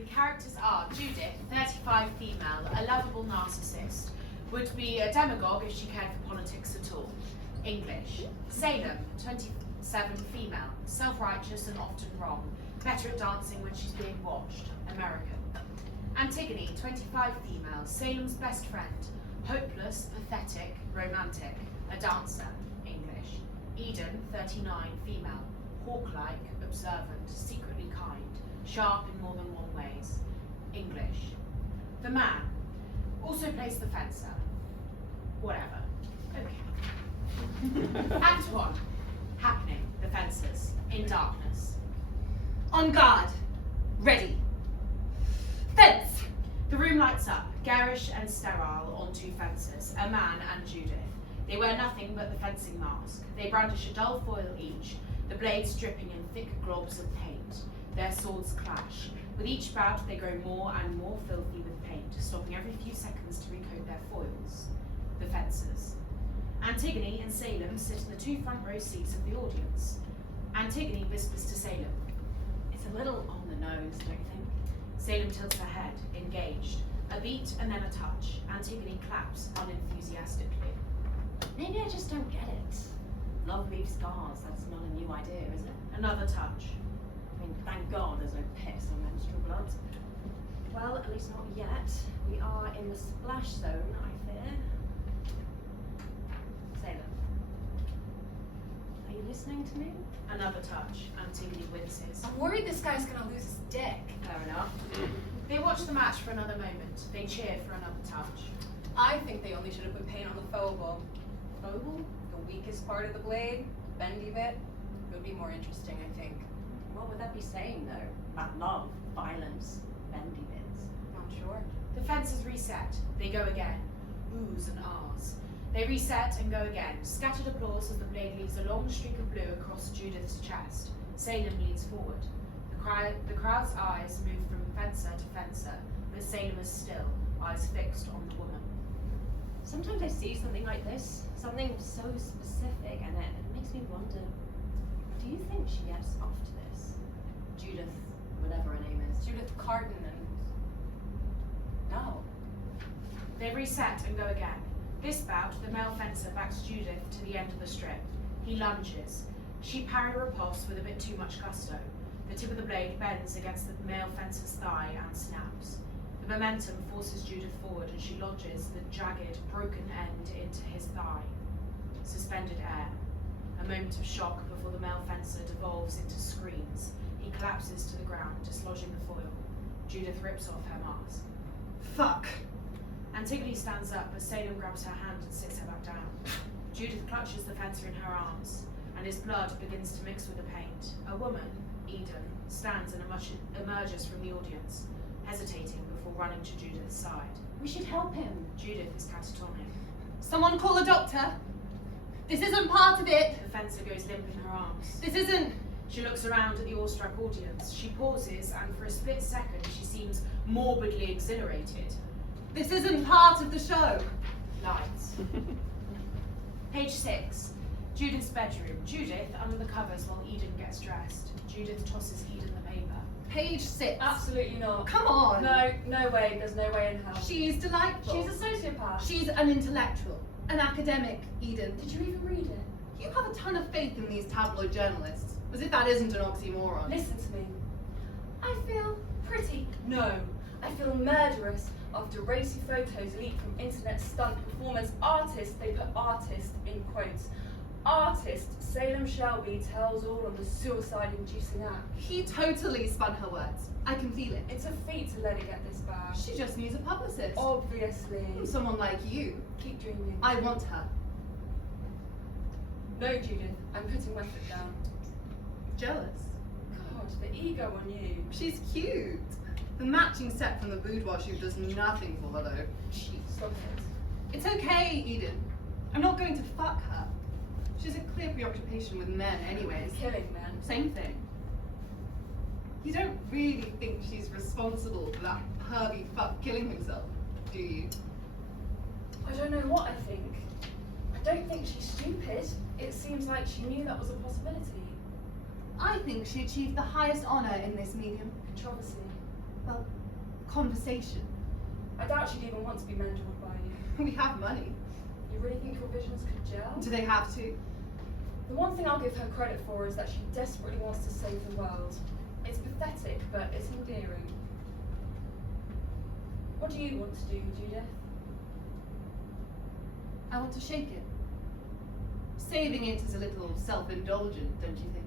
The characters are Judith, 35 female, a lovable narcissist, would be a demagogue if she cared for politics at all. English. Salome, 27 female, self-righteous and often wrong, better at dancing when she's being watched. American. Antigone, 25 female, Salome's best friend, hopeless, pathetic, romantic, a dancer. English. Eden, 39 female, hawk-like, observant, secretly kind, sharp in more than one ways. English. The man also plays the fencer. Whatever. Okay. Act 1. Happening. The fencers. In darkness. On guard. Ready. Fence! The room lights up, garish and sterile, on two fencers, a man and Judith. They wear nothing but the fencing mask. They brandish a dull foil each, the blades dripping in thick globs of paint. Their swords clash. With each bout they grow more and more filthy with paint, stopping every few seconds to recoat their foils. The fencers. Antigone and Salome sit in the two front row seats of the audience. Antigone whispers to Salome. It's a little on the nose, don't you think? Salome tilts her head, engaged. A beat and then a touch. Antigone claps unenthusiastically. Maybe I just don't get it. Love leaves scars, that's not a new idea, is it? Another touch. I mean, thank God there's no piss or menstrual blood. Well, at least not yet. We are in the splash zone, I fear. Salome. Are you listening to me? Another touch. Antigone winces. I'm worried this guy's gonna lose his dick. Fair enough. They watch the match for another moment. They cheer for another touch. I think they only should have put paint on the foible. Oval? The weakest part of the blade, the bendy bit. It would be more interesting, I think. What would that be saying, though? About love, violence, bendy bits? Not sure. The fences reset. They go again. Oohs and ahs. They reset and go again. Scattered applause as the blade leaves a long streak of blue across Judith's chest. Salome leans forward. The crowd's eyes move from fencer to fencer, but Salome is still, eyes fixed on the woman. Sometimes I see something like this, something so specific, and it makes me wonder, do you think she gets off to this? Judith, whatever her name is. Judith Carden and... No. They reset and go again. This bout, the male fencer backs Judith to the end of the strip. He lunges. She parry riposte with a bit too much gusto. The tip of the blade bends against the male fencer's thigh and snaps. The momentum forces Judith forward and she lodges the jagged, broken end into his thigh. Suspended air. A moment of shock before the male fencer devolves into screams. He collapses to the ground, dislodging the foil. Judith rips off her mask. Fuck! Antigone stands up as Salome grabs her hand and sits her back down. Judith clutches the fencer in her arms, and his blood begins to mix with the paint. A woman, Eden, stands and emerges from the audience, hesitating before running to Judith's side. We should help him. Judith is catatonic. Someone call a doctor. This isn't part of it. The fencer goes limp in her arms. This isn't... She looks around at the awestruck audience. She pauses, and for a split second, she seems morbidly exhilarated. This isn't part of the show. Lights. Page 6. Judith's bedroom. Judith under the covers while Eden gets dressed. Judith tosses Eden the paper. Page 6. Absolutely not. Come on. No way. There's no way in hell. She's delightful. She's a sociopath. She's an intellectual, an academic, Eden. Did you even read it? You have a ton of faith in these tabloid journalists, as if that isn't an oxymoron. Listen to me. I feel pretty. No. I feel murderous after racy photos leaked from internet stunt performance artists. They put artist in quotes. Artist Salome Shelby tells all on the suicide-inducing act. He totally spun her words. I can feel it. It's a feat to let it get this bad. She just needs a publicist. Obviously. Someone like you. Keep dreaming. I want her. No, Judith. I'm putting my foot down. Jealous. God, the ego on you. She's cute. The matching set from the boudoir shoot does nothing for her though. Cheat. Stop it. It's okay, Eden. I'm not going to fuck her. She's a clear preoccupation with men anyways. Killing men. Same thing. You don't really think she's responsible for that pervy fuck killing himself, do you? I don't know what I think. I don't think she's stupid. It seems like she knew that was a possibility. I think she achieved the highest honor in this medium. Controversy. well, conversation. I doubt she'd even want to be mentored by you. We have money. You really think your visions could gel? Do they have to? The one thing I'll give her credit for is that she desperately wants to save the world. It's pathetic, but it's endearing. What do you want to do, Judith? I want to shake it. Saving it is a little self-indulgent, don't you think?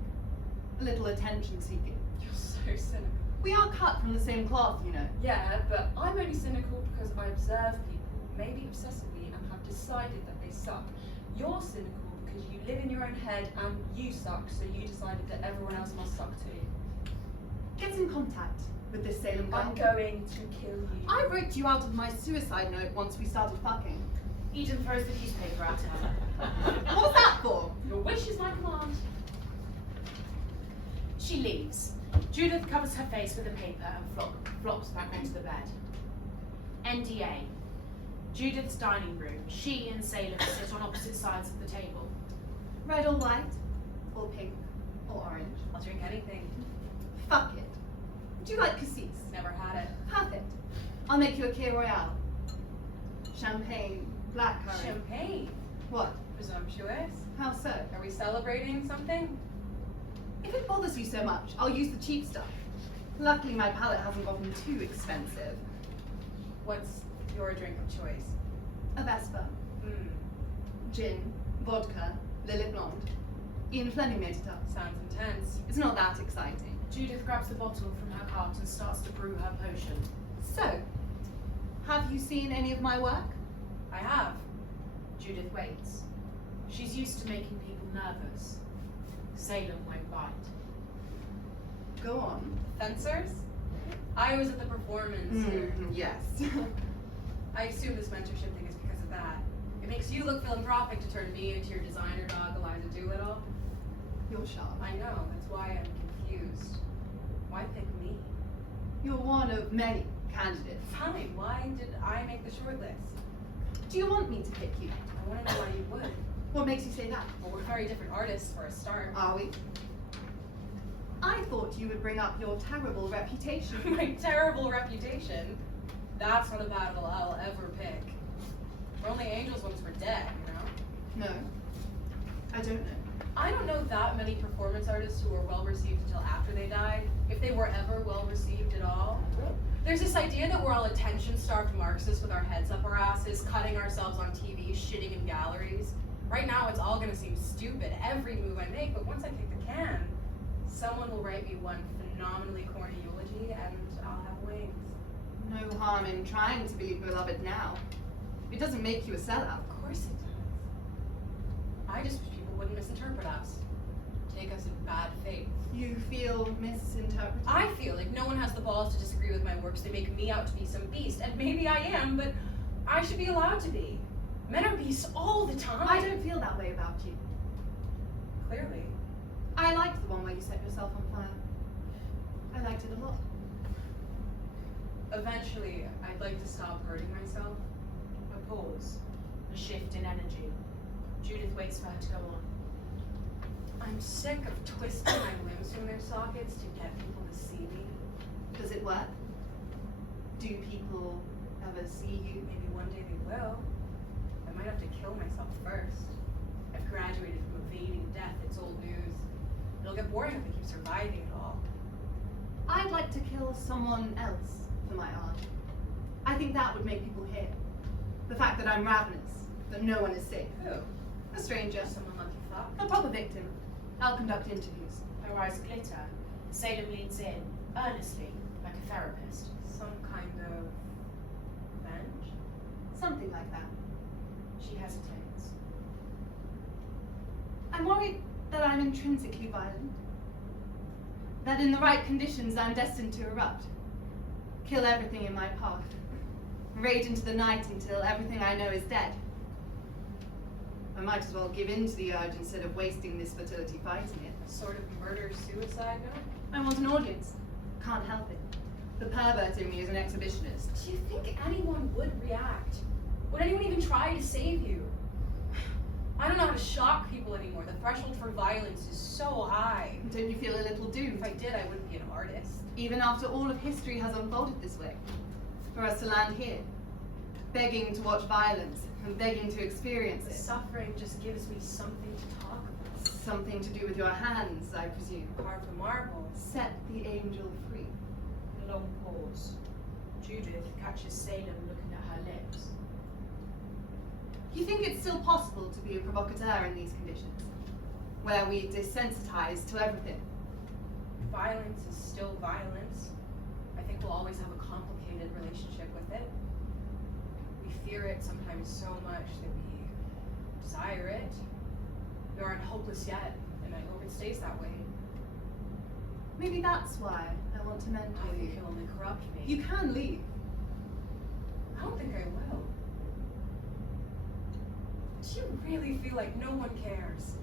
A little attention-seeking. You're so cynical. We are cut from the same cloth, you know. Yeah, but I'm only cynical because I observe people, maybe obsessively, and have decided that they suck. You're cynical because you live in your own head and you suck, so you decided that everyone else must suck too. Get in contact with this Salem girl. I'm going to kill you. I wrote you out of my suicide note once we started fucking. Eden throws the newspaper at her. What's that for? Your wish is my command. She leaves. Judith covers her face with a paper and flops back onto the bed. NDA. Judith's dining room. She and Salem sit on opposite sides of the table. Red or white? Or pink? Or orange? I'll drink anything. Fuck it. Do you like cassis? Never had it. Perfect. I'll make you a Kir Royale. Champagne, black currant. Champagne. What? Presumptuous. How so? Are we celebrating something? If it bothers you so much, I'll use the cheap stuff. Luckily, my palate hasn't gotten too expensive. What's your drink of choice? A Vespa, Hmm. gin, vodka, Lillet Blonde. Ian Fleming made it up. Sounds intense. It's not that exciting. Judith grabs the bottle from her cart and starts to brew her potion. So, have you seen any of my work? I have. Judith waits. She's used to making people nervous. Salem won't bite. Go on. Fencers? I was at the performance here. Yes. I assume this mentorship thing is because of that. It makes you look philanthropic to turn me into your designer dog, Eliza Doolittle. You're sharp. I know, that's why I'm confused. Why pick me? You're one of many candidates. Fine, why did I make the short list? Do you want me to pick you? I want to know why you would. What makes you say that? Well, we're very different artists for a start. Are we? I thought you would bring up your terrible reputation. My terrible reputation. That's not a battle I'll ever pick. We're only angels once we're dead, you know? No. I don't know. I don't know that many performance artists who were well received until after they died, if they were ever well received at all. There's this idea that we're all attention-starved Marxists with our heads up our asses, cutting ourselves on TV, shitting in galleries. Right now, it's all gonna seem stupid, every move I make, but once I kick the can, someone will write me one phenomenally corny eulogy, and I'll have wings. No harm in trying to be beloved now. It doesn't make you a sellout. Of course it does. I just wish people wouldn't misinterpret us, take us in bad faith. You feel misinterpreted? I feel like no one has the balls to disagree with my works. They make me out to be some beast, and maybe I am, but I should be allowed to be. Men are beasts all the time. I don't feel that way about you. Clearly. I liked the one where you set yourself on fire. I liked it a lot. Eventually, I'd like to stop hurting myself. A pause. A shift in energy. Judith waits for her to go on. I'm sick of twisting my limbs from their sockets to get people to see me. Does it work? Do people ever see you? Maybe one day they will. I might have to kill myself first. I've graduated from evading death. It's old news. It'll get boring if I keep surviving it all. I'd like to kill someone else for my art. I think that would make people hear. The fact that I'm ravenous, that no one is safe. Who? A stranger. Someone lucky fuck? A proper victim. I'll conduct interviews. Her eyes glitter. Salem leans in, earnestly, like a therapist. Some kind of revenge? Something like that. She hesitates. I'm worried that I'm intrinsically violent. That in the right conditions I'm destined to erupt. Kill everything in my path. Rage into the night until everything I know is dead. I might as well give in to the urge instead of wasting this fertility fighting it. A sort of murder-suicide note? I want an audience. Can't help it. The pervert in me is an exhibitionist. Do you think anyone would react? Would anyone even try to save you? I don't know how to shock people anymore. The threshold for violence is so high. Don't you feel a little doomed? If I did, I wouldn't be an artist. Even after all of history has unfolded this way, for us to land here, begging to watch violence and begging to experience The it. suffering just gives me something to talk about. Something to do with your hands, I presume. Carve the marble. Set the angel free. A long pause. Judith catches Salem looking at her lips. You think it's still possible to be a provocateur in these conditions, where we desensitize to everything? Violence is still violence. I think we'll always have a complicated relationship with it. We fear it sometimes so much that we desire it. We aren't hopeless yet, and I hope it stays that way. Maybe that's why I want to mentor I think you. it'll only corrupt me. You can leave. I don't think I will. Do you really feel like no one cares?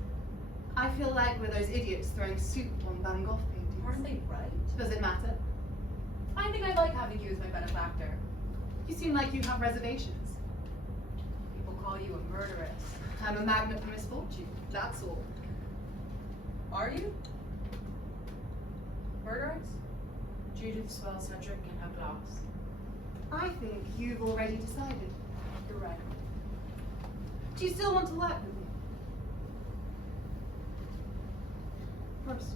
I feel like we're those idiots throwing soup on Van Gogh paintings. Aren't they right? Does it matter? I think I like having you as my benefactor. You seem like you have reservations. People call you a murderess. I'm a magnet for misfortune, that's all. Are you? Murderess? Judith swirls her drink in her glass. I think you've already decided. You're right. Do you still want to work with me? First.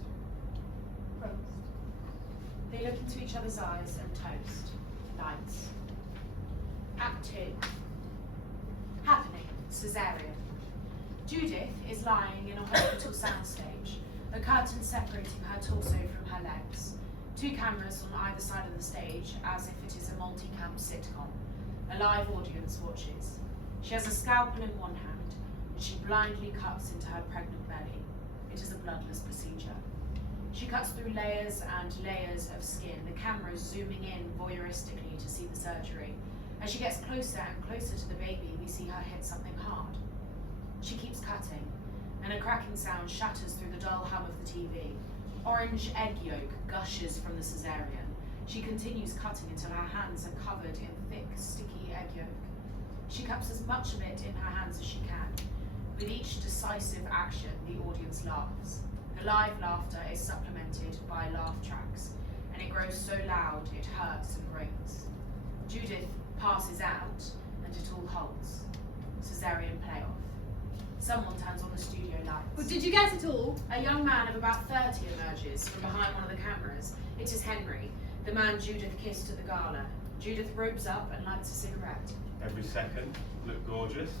They look into each other's eyes and toast. Lights. Act 2. Happening. Caesarean. Judith is lying in a hospital soundstage, a curtain separating her torso from her legs. 2 cameras on either side of the stage, as if it is a multi-cam sitcom. A live audience watches. She has a scalpel in one hand, and she blindly cuts into her pregnant belly. It is a bloodless procedure. She cuts through layers and layers of skin, the cameras zooming in voyeuristically to see the surgery. As she gets closer and closer to the baby, we see her hit something hard. She keeps cutting, and a cracking sound shatters through the dull hum of the TV. Orange egg yolk gushes from the cesarean. She continues cutting until her hands are covered in thick, sticky egg yolk. She cups as much of it in her hands as she can. With each decisive action, the audience laughs. The live laughter is supplemented by laugh tracks, and it grows so loud it hurts and grates. Judith passes out, and it all halts. Caesarean payoff. Someone turns on the studio lights. Well, did you get it all? A young man of about 30 emerges from behind one of the cameras. It is Henry, the man Judith kissed at the gala. Judith ropes up and lights a cigarette. Every second. Look gorgeous.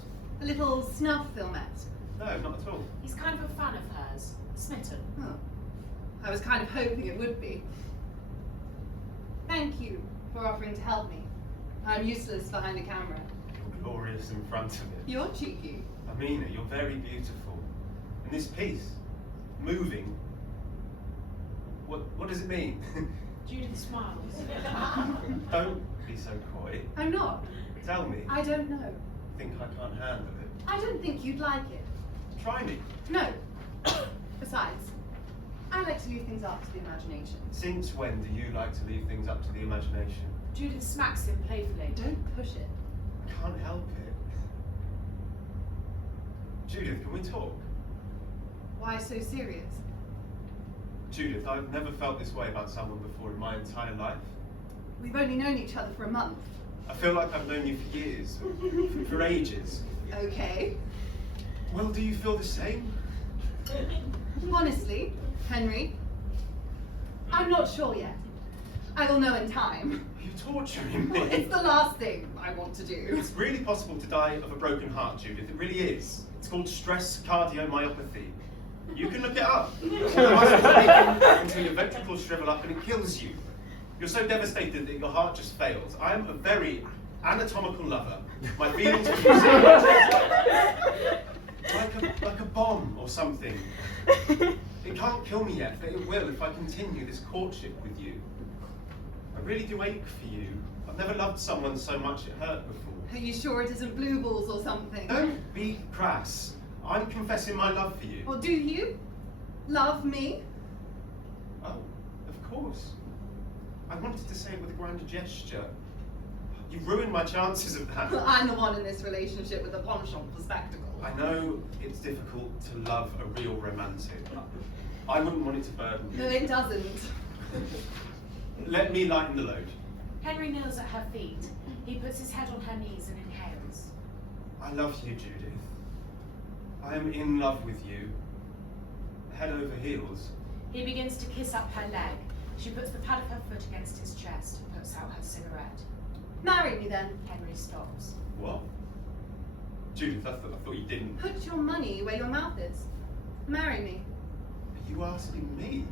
A little snuff filmette. No, not at all. He's kind of a fan of hers. Smitten. Oh. I was kind of hoping it would be. Thank you for offering to help me. I'm useless behind a camera. You're glorious in front of it. You're cheeky. I mean it, you're very beautiful. And this piece, moving, what does it mean? Judith smiles. Don't be so coy. I'm not. Tell me. I don't know. Think I can't handle it. I don't think you'd like it. Try me. No. Besides, I like to leave things up to the imagination. Since when do you like to leave things up to the imagination? Judith smacks him playfully. Don't push it. I can't help it. Judith, can we talk? Why so serious? Judith, I've never felt this way about someone before in my entire life. We've only known each other for a month. I feel like I've known you for years, for ages. Okay. Well, do you feel the same? Honestly, Henry, I'm not sure yet. I will know in time. You're torturing me. It's the last thing I want to do. It's really possible to die of a broken heart, Judith. It really is. It's called stress cardiomyopathy. You can look it up. Until your ventricles shrivel up and it kills you. You're so devastated that your heart just fails. I am a very anatomical lover. My feelings are like a bomb or something. It can't kill me yet, but it will if I continue this courtship with you. I really do ache for you. I've never loved someone so much it hurt before. Are you sure it isn't blue balls or something? Don't be crass. I'm confessing my love for you. Or do you? Love me? Oh, of course. I wanted to say it with a grand gesture. You've ruined my chances of that. Well, I'm the one in this relationship with a penchant for spectacle. I know it's difficult to love a real romantic. I wouldn't want it to burden you. No, it doesn't. Let me lighten the load. Henry kneels at her feet. He puts his head on her knees and inhales. I love you, Judith. I am in love with you. Head over heels. He begins to kiss up her leg. She puts the pad of her foot against his chest and puts out her cigarette. Marry me then. Henry stops. What? Judith, I thought you didn't. Put your money where your mouth is. Marry me. Are you asking me?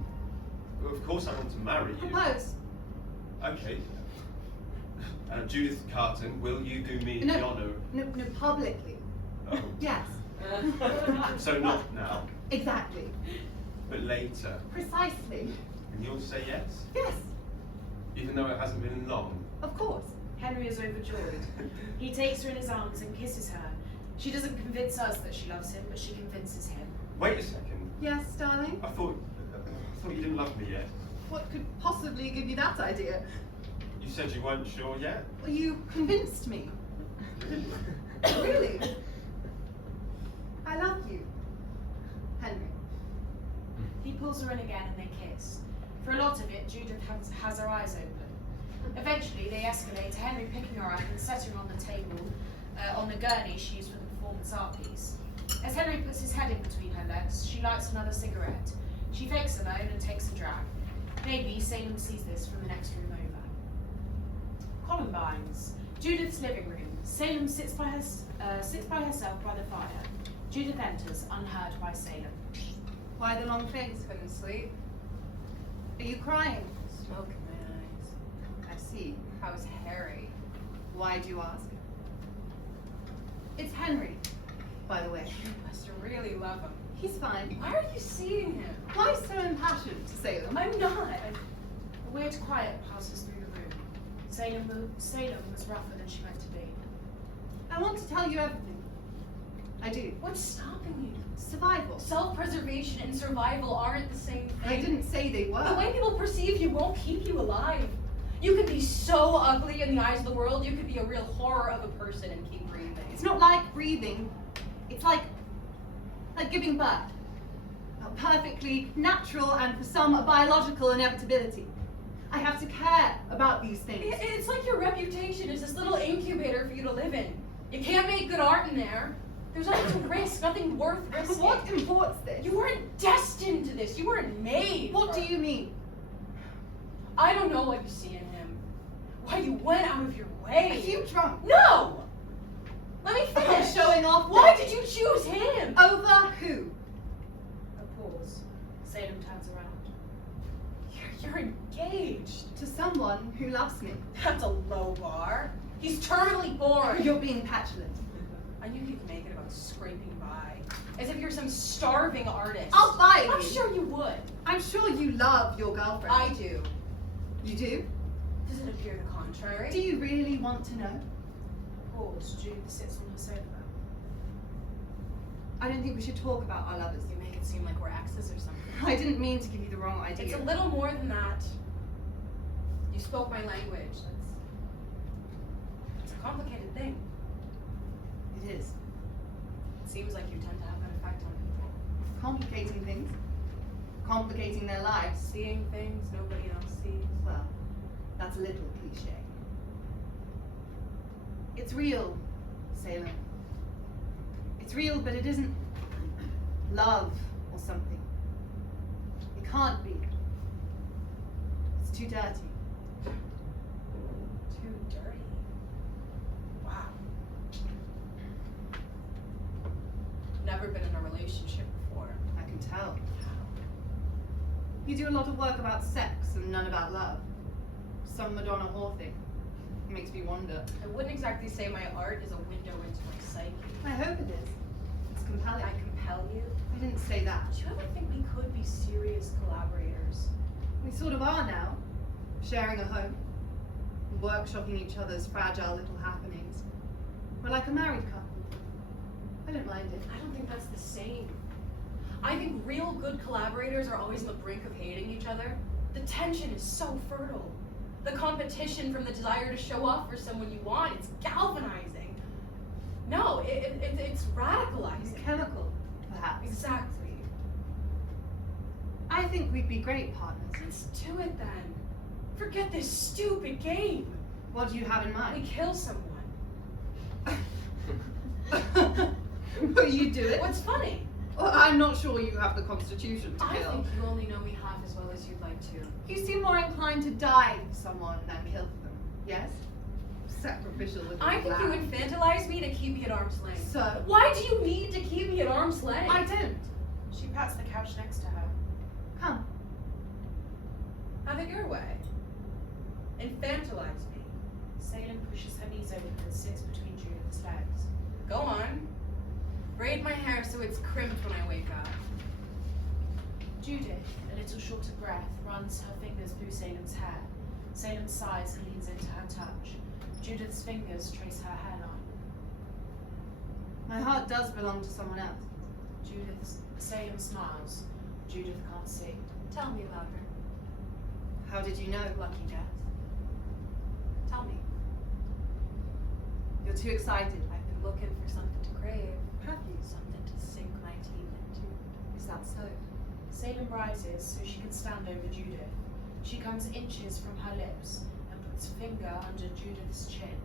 Well, of course I want to marry you. Propose. Okay. Judith Carton, will you do me No. the honour? No, publicly. Oh. Yes, So not now, exactly. but later. Precisely. And you'll say yes? Yes, Even though it hasn't been long. of course. Henry is overjoyed. He takes her in his arms and kisses her. She doesn't convince us that she loves him, but she convinces him. Wait a second. Yes, darling? I thought you didn't love me yet. What could possibly give you that idea? You said you weren't sure yet. Well, you convinced me. Really? I love you, Henry. He pulls her in again and they kiss. For a lot of it, Judith has her eyes open. Eventually, they escalate to Henry picking her up and setting her on the table on the gurney she used for the performance art piece. As Henry puts his head in between her legs, she lights another cigarette. She fakes a moan and takes a drag. Maybe Salem sees this from the next room over. Columbine's. Judith's living room. Salem sits by herself by the fire. Judith enters, unheard by Salem. Why the long face? Couldn't sleep. Are you crying? Smoke in my eyes. I see. How's Harry? Why do you ask? It's Henry, by the way. You must really love him. He's fine. Why are you seeing him? Why so impassioned, Salem? I'm not. A weird quiet passes through the room. Salem was rougher than she meant to be. I want to tell you everything. I do. What's stopping you? Survival. Self-preservation and survival aren't the same thing. I didn't say they were. The way people perceive you won't keep you alive. You could be so ugly in the eyes of the world, you could be a real horror of a person and keep breathing. It's not like breathing. It's like giving birth. Perfectly natural and for some a biological inevitability. I have to care about these things. It's like your reputation is this little incubator for you to live in. You can't make good art in there. There's nothing to risk, nothing worth risking. What imports this? You weren't destined to this. You weren't made. What for- do you mean? I don't know what you see in him. Why you went out of your way. Are you drunk? No! Let me I'm finish. showing off. Why did you choose him? Over who? A pause. Salem turns around. You're engaged. To someone who loves me. That's a low bar. He's terminally bored. You're being petulant. I knew you'd make it about scraping by. As if you're some starving artist. I'll buy I'm you. sure you would. I'm sure you love your girlfriend. I do. You do? Does it appear the contrary? Do you really want to know? Pause. Judith sits on her sofa. I don't think we should talk about our lovers. You make it seem like we're exes or something. I didn't mean to give you the wrong idea. It's a little more than that. You spoke my language. It's a complicated thing. It is. It seems like you tend to have that effect on people. Complicating things. Complicating their lives. Seeing things nobody else sees. Well, that's a little cliche. It's real, Salem. It's real, but it isn't love or something. It can't be. It's too dirty. Too dirty. Wow. Never been in a relationship before. I can tell. You do a lot of work about sex and none about love. Some Madonna whore thing. It makes me wonder. I wouldn't exactly say my art is a window into my psyche. I hope it is. It's compelling. I compel you. I didn't say that. Do you ever think we could be serious collaborators? We sort of are now. Sharing a home. Workshopping each other's fragile little happenings. We're like a married couple. I don't mind it. I don't think that's the same. I think real good collaborators are always on the brink of hating each other. The tension is so fertile. The competition from the desire to show off for someone you want, it's galvanizing. No, it's radicalizing. Chemical, perhaps. Exactly. I think we'd be great partners. Let's do it then. Forget this stupid game. What do you have in We mind? kill someone. Will you do it? What's funny? Well, I'm not sure you have the constitution to I kill. think you only know me half as well as you'd like to. You seem more inclined to die for someone than kill for them. Yes? Sacrificial little I think you lamb. infantilize me to keep me at arm's length. So? Why do you need to keep me at arm's length? I don't. She pats the couch next to her. Come. Have it your way. Infantilize me. Salem pushes her knees open and sits between Judith's legs. Go on. Braid my hair so it's crimped when I wake up. Judith, a little short of breath, runs her fingers through Salem's hair. Salem sighs and leans into her touch. Judith's fingers trace her hairline. My heart does belong to someone else. Salem smiles. Judith can't see. Tell me about her. How did you know? Lucky guess. Tell me. You're too excited. I've been looking for something to crave. Have you? Something to sink my teeth into. Is that so? Salem rises so she can stand over Judith. She comes inches from her lips and puts a finger under Judith's chin.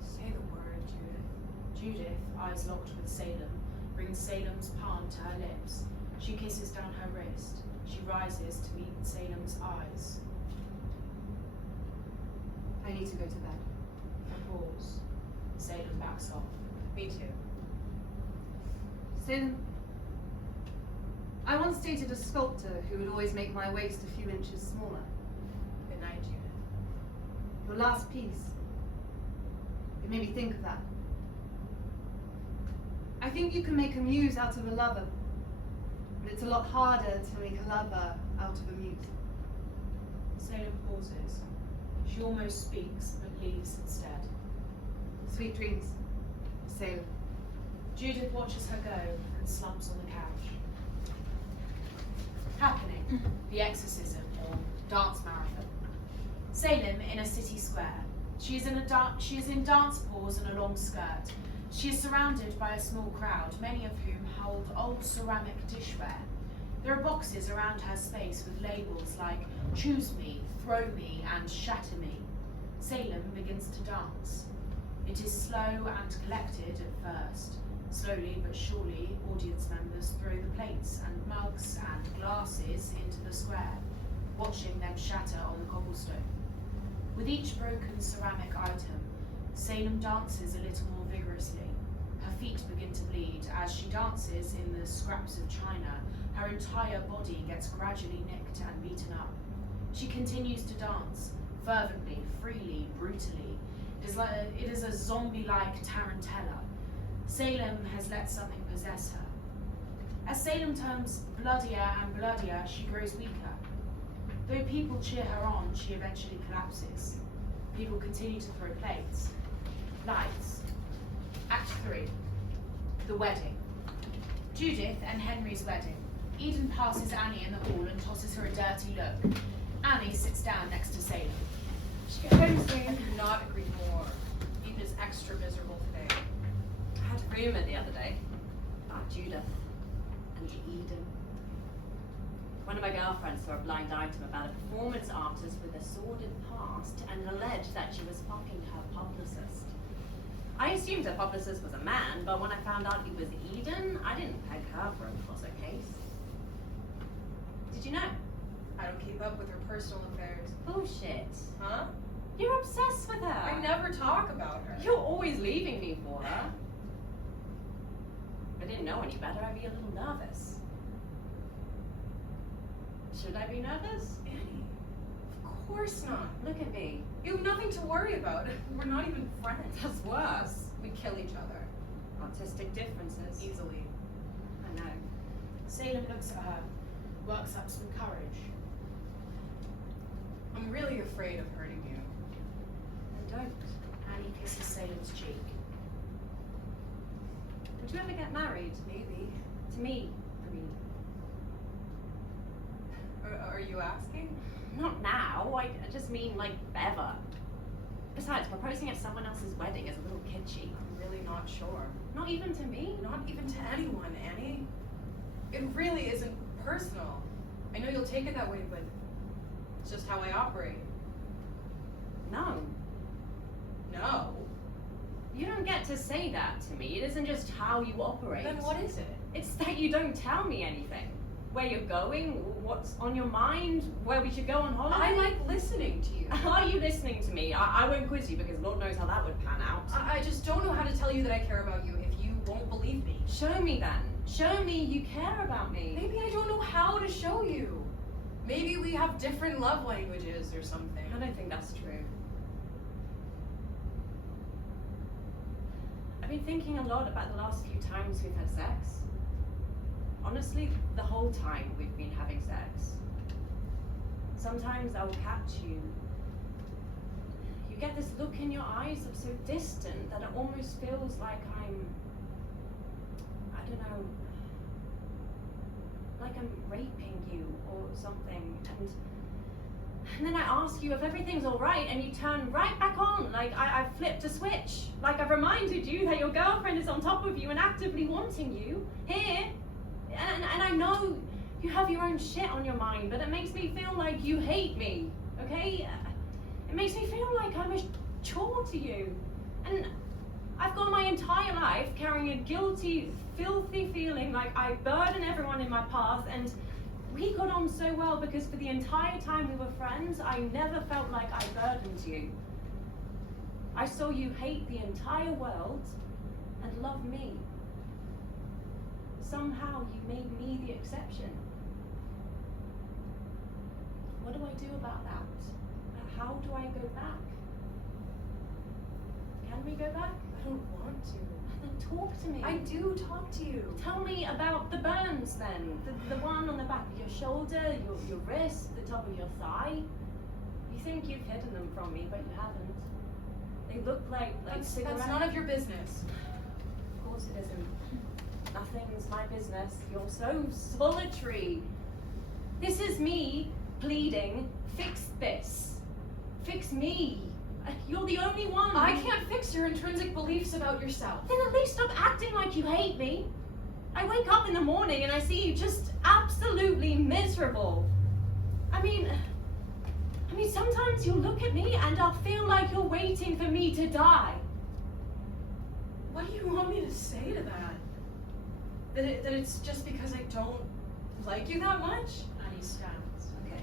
Say the word, Judith. Judith, eyes locked with Salem, brings Salem's palm to her lips. She kisses down her wrist. She rises to meet Salem's eyes. I need to go to bed. A pause. Salem backs off. Me too. Salem, I once dated a sculptor who would always make my waist a few inches smaller. Good night, Judith. Your last piece. It made me think of that. I think you can make a muse out of a lover, but it's a lot harder to make a lover out of a muse. Salem pauses. She almost speaks, but leaves instead. Sweet dreams, Salem. Judith watches her go and slumps on the couch. Happening, the exorcism or dance marathon. Salem in a city square. She is in dance pause and a long skirt. She is surrounded by a small crowd, many of whom hold old ceramic dishware. There are boxes around her space with labels like choose me, throw me, and shatter me. Salem begins to dance. It is slow and collected at first. Slowly but surely, audience members throw the plates and mugs and glasses into the square, watching them shatter on the cobblestone. With each broken ceramic item, Salem dances a little more vigorously. Her feet begin to bleed. As she dances in the scraps of china, her entire body gets gradually nicked and beaten up. She continues to dance, fervently, freely, brutally. It is a zombie-like tarantella. Salem has let something possess her. As Salem turns bloodier and bloodier, she grows weaker. Though people cheer her on, she eventually collapses. People continue to throw plates. Lights. Act 3. The wedding. Judith and Henry's wedding. Eden passes Annie in the hall and tosses her a dirty look. Annie sits down next to Salem. I could not agree more. Eden is extra miserable today. I had a rumour the other day about Judith and Eden. One of my girlfriends saw a blind item about a performance artist with a sordid past and alleged that she was fucking her publicist. I assumed her publicist was a man, but when I found out he was Eden, I didn't peg her for a closet case. Did you know? I don't keep up with her personal affairs. Bullshit. Huh? You're obsessed with her. I never talk about her. You're always leaving me for her. If I didn't know any better, I'd be a little nervous. Should I be nervous? Annie, of course not. Look at me. You have nothing to worry about. We're not even friends. That's worse. We kill each other. Artistic differences. Easily. I know. Salem looks at her, works up some courage. I'm really afraid of hurting you. And don't. Annie kisses Salem's cheek. Would you ever get married? Maybe. To me, I mean. Are you asking? Not now. I just mean like ever. Besides, proposing at someone else's wedding is a little kitschy. I'm really not sure. Not even to me. Not even to anyone, Annie. It really isn't personal. I know you'll take it that way, but it's just how I operate. No. No. You don't get to say that to me. It isn't just how you operate. Then what is it? It's that you don't tell me anything. Where you're going, what's on your mind, where we should go on holiday. I like listening to you. Are you listening to me? I won't quiz you because Lord knows how that would pan out. I just don't know how to tell you that I care about you if you won't believe me. Show me then. Show me you care about me. Maybe I don't know how to show you. Maybe we have different love languages or something. I don't think that's true. I've been thinking a lot about the last few times we've had sex. Honestly, the whole time we've been having sex. Sometimes I'll catch you. You get this look in your eyes that's so distant that it almost feels like I don't know, like I'm raping you or something. And then I ask you if everything's all right, and you turn right back on, like I've flipped a switch. Like I've reminded you that your girlfriend is on top of you and actively wanting you here. And I know you have your own shit on your mind, but it makes me feel like you hate me, okay? It makes me feel like I'm a chore to you. And I've gone my entire life carrying a guilty, filthy feeling like I burden everyone in my path, and we got on so well because for the entire time we were friends, I never felt like I burdened you. I saw you hate the entire world and love me. Somehow you made me the exception. What do I do about that? How do I go back? Can we go back? I don't want to. Then talk to me. I do talk to you. Tell me about the burns then. The one on the back of your shoulder, your wrist, the top of your thigh. You think you've hidden them from me, but you haven't. They look like cigarettes. That's none of your business. Of course it isn't. Nothing's my business. You're so solitary. This is me pleading, fix this. Fix me. You're the only one. I can't fix your intrinsic beliefs about yourself. Then at least stop acting like you hate me. I wake up in the morning and I see you just absolutely miserable. I mean, sometimes you look at me and I'll feel like you're waiting for me to die. What do you want me to say to that? That it's just because I don't like you that much? And he stands. Okay.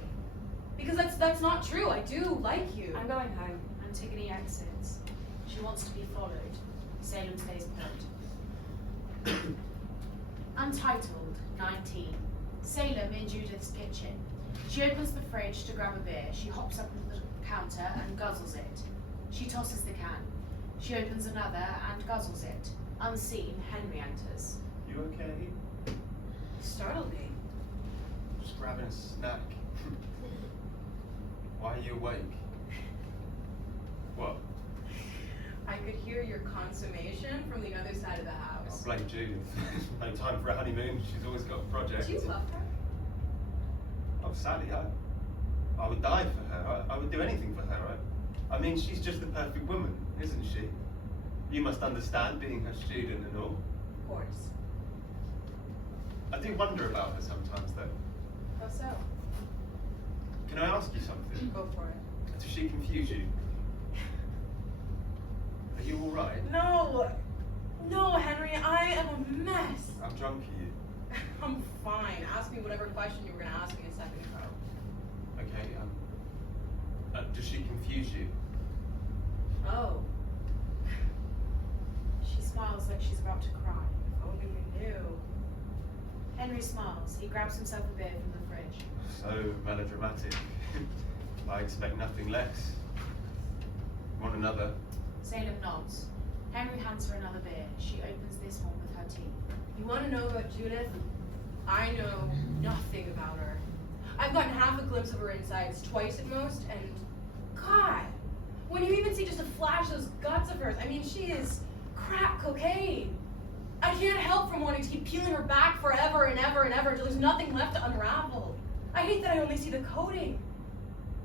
Because that's not true. I do like you. I'm going home. Antigone exits. She wants to be followed. Salem stays put. Untitled, 19. Salem in Judith's kitchen. She opens the fridge to grab a beer. She hops up to the counter and guzzles it. She tosses the can. She opens another and guzzles it. Unseen, Henry enters. You okay? You startled me. Just grabbing a snack. Why are you awake? What? I could hear your consummation from the other side of the I'll house. blame Judith. No time for a honeymoon. She's always got a project. Do you love her? Oh, Sally, I would die for her. I would do anything for her. I mean, she's just the perfect woman, isn't she? You must understand, being her student and all. Of course. I do wonder about her sometimes, though. How so? Can I ask you something? Go for it. Does she confuse you? Are you all right? No, Henry, I am a mess. I'm drunk, are you? I'm fine. Ask me whatever question you were going to ask me a second ago. Okay, does she confuse you? Oh, She smiles like she's about to cry. if only we knew. Henry smiles. He grabs himself a beer from the fridge. So melodramatic. I expect nothing less. Want another? Salem nods. Henry hands her another beer. She opens this one with her teeth. You want to know about Judith? I know nothing about her. I've gotten half a glimpse of her insides, twice at most, and God, when you even see just a flash of those guts of hers, I mean, she is crack cocaine. I can't help from wanting to keep peeling her back forever and ever and ever until there's nothing left to unravel. I hate that I only see the coating.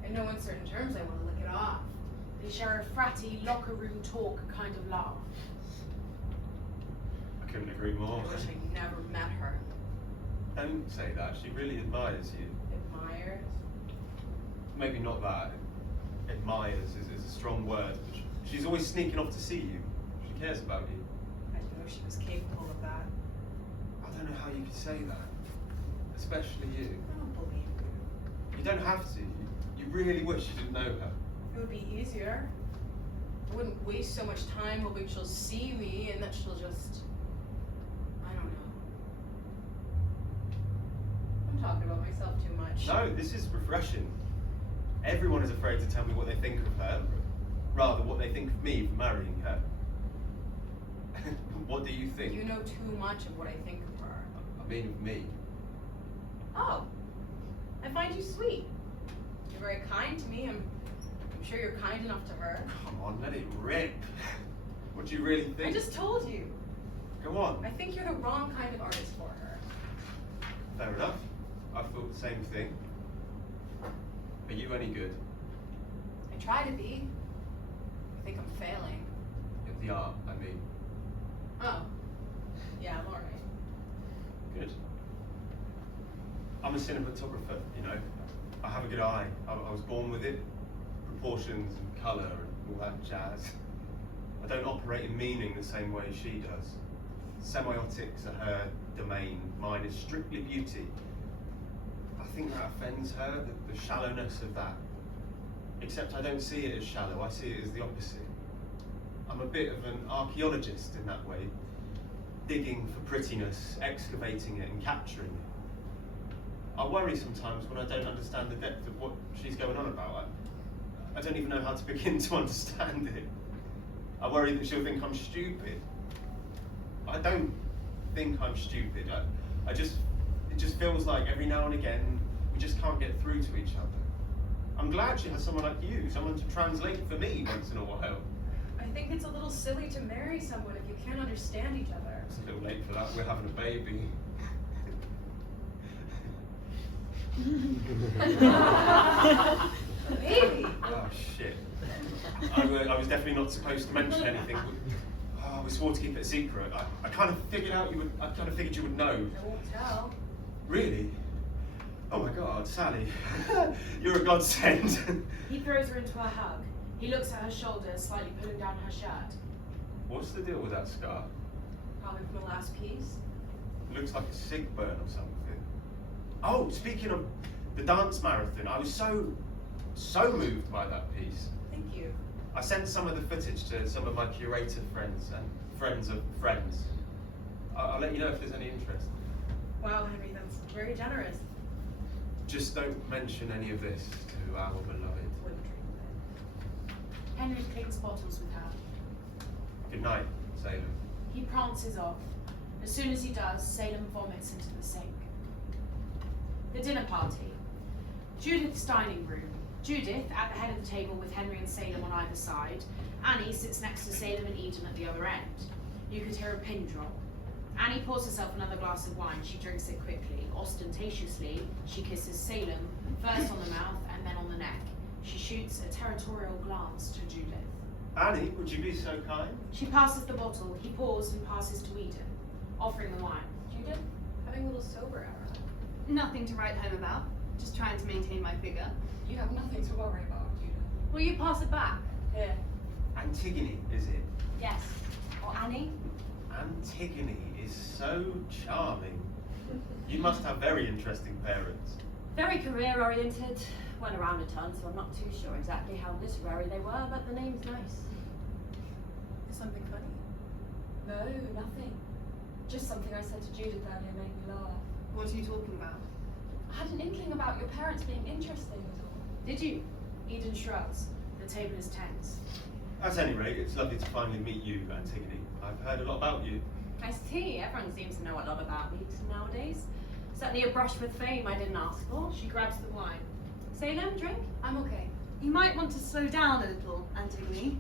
In no uncertain terms, I want to lick it off. They share a fratty, locker room talk kind of laugh. I couldn't agree more. I wish I never met her. Don't say that. She really admires you. Admires? Maybe not that. Admires is a strong word. But she's always sneaking off to see you. She cares about you. I didn't know she was capable of that. I don't know how you could say that. Especially you. I don't believe you. You don't have to. You really wish you didn't know her. It would be easier. I wouldn't waste so much time hoping she'll see me and that she'll just... I don't know. I'm talking about myself too much. No, this is refreshing. Everyone is afraid to tell me what they think of her. Rather, what they think of me for marrying her. What do you think? You know too much of what I think of her. I mean of me. Oh, I find you sweet. You're very kind to me. I'm sure you're kind enough to her. Come on, let it rip. What do you really think? I just told you. Go on. I think you're the wrong kind of artist for her. Fair enough. I thought the same thing. Are you any good? I try to be. I think I'm failing. At the art, I mean. Oh. Yeah, I'm alright. Good. I'm a cinematographer, you know. I have a good eye. I was born with it. Proportions and colour and all that jazz. I don't operate in meaning the same way she does. Semiotics are her domain. Mine is strictly beauty. I think that offends her, the shallowness of that. Except I don't see it as shallow, I see it as the opposite. I'm a bit of an archaeologist in that way, digging for prettiness, excavating it and capturing it. I worry sometimes when I don't understand the depth of what she's going on about. I don't even know how to begin to understand it. I worry that she'll think I'm stupid. I don't think I'm stupid. It just feels like every now and again we just can't get through to each other. I'm glad she has someone like you, someone to translate for me once in a while. I think it's a little silly to marry someone if you can't understand each other. It's a little late for that, we're having a baby. Baby! Oh shit. I was definitely not supposed to mention anything. We swore to keep it a secret. I kind of figured you would know. I won't tell. Really? Oh my god, Sally. You're a godsend. He throws her into a hug. He looks at her shoulder, slightly pulling down her shirt. What's the deal with that scar? Probably from the last piece. Looks like a sig burn or something. Oh, speaking of the dance marathon, I was so moved by that piece. Thank you. I sent some of the footage to some of my curator friends and friends of friends. I'll let you know if there's any interest. Wow, Henry, that's very generous. Just don't mention any of this to our beloved. Wouldn't dream of it. Henry clings bottles with her. Good night, Salem. He prances off. As soon as he does, Salem vomits into the sink. The dinner party. Judith's dining room. Judith at the head of the table with Henry and Salem on either side. Annie sits next to Salem and Eden at the other end. You could hear a pin drop. Annie pours herself another glass of wine. She drinks it quickly. Ostentatiously, she kisses Salem, first on the mouth and then on the neck. She shoots a territorial glance to Judith. Annie, would you be so kind? She passes the bottle. He pours and passes to Eden, offering the wine. Judith, having a little sober hour. Nothing to write home about. Just trying to maintain my figure. You have nothing to worry about, Judith. Will you pass it back? Here. Antigone, is it? Yes. Or Annie? Antigone is so charming. You must have very interesting parents. Very career-oriented. Went around a ton, so I'm not too sure exactly how literary they were, but the name's nice. Something funny? No, nothing. Just something I said to Judith earlier made me laugh. What are you talking about? I had an inkling about your parents being interesting at all. Did you? Eden shrugs. The table is tense. At any rate, it's lovely to finally meet you, Antigone. I've heard a lot about you. I see. Everyone seems to know a lot about me nowadays. Certainly a brush with fame I didn't ask for. She grabs the wine. Salem, drink? I'm okay. You might want to slow down a little, Antigone.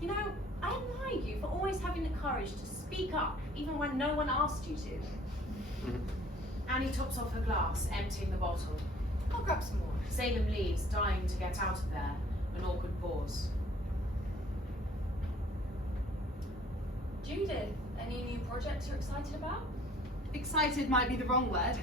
You know, I admire you for always having the courage to speak up, even when no one asked you to. Annie tops off her glass, emptying the bottle. I'll grab some more. Salem leaves, dying to get out of there. An awkward pause. Judith, any new projects you're excited about? Excited might be the wrong word.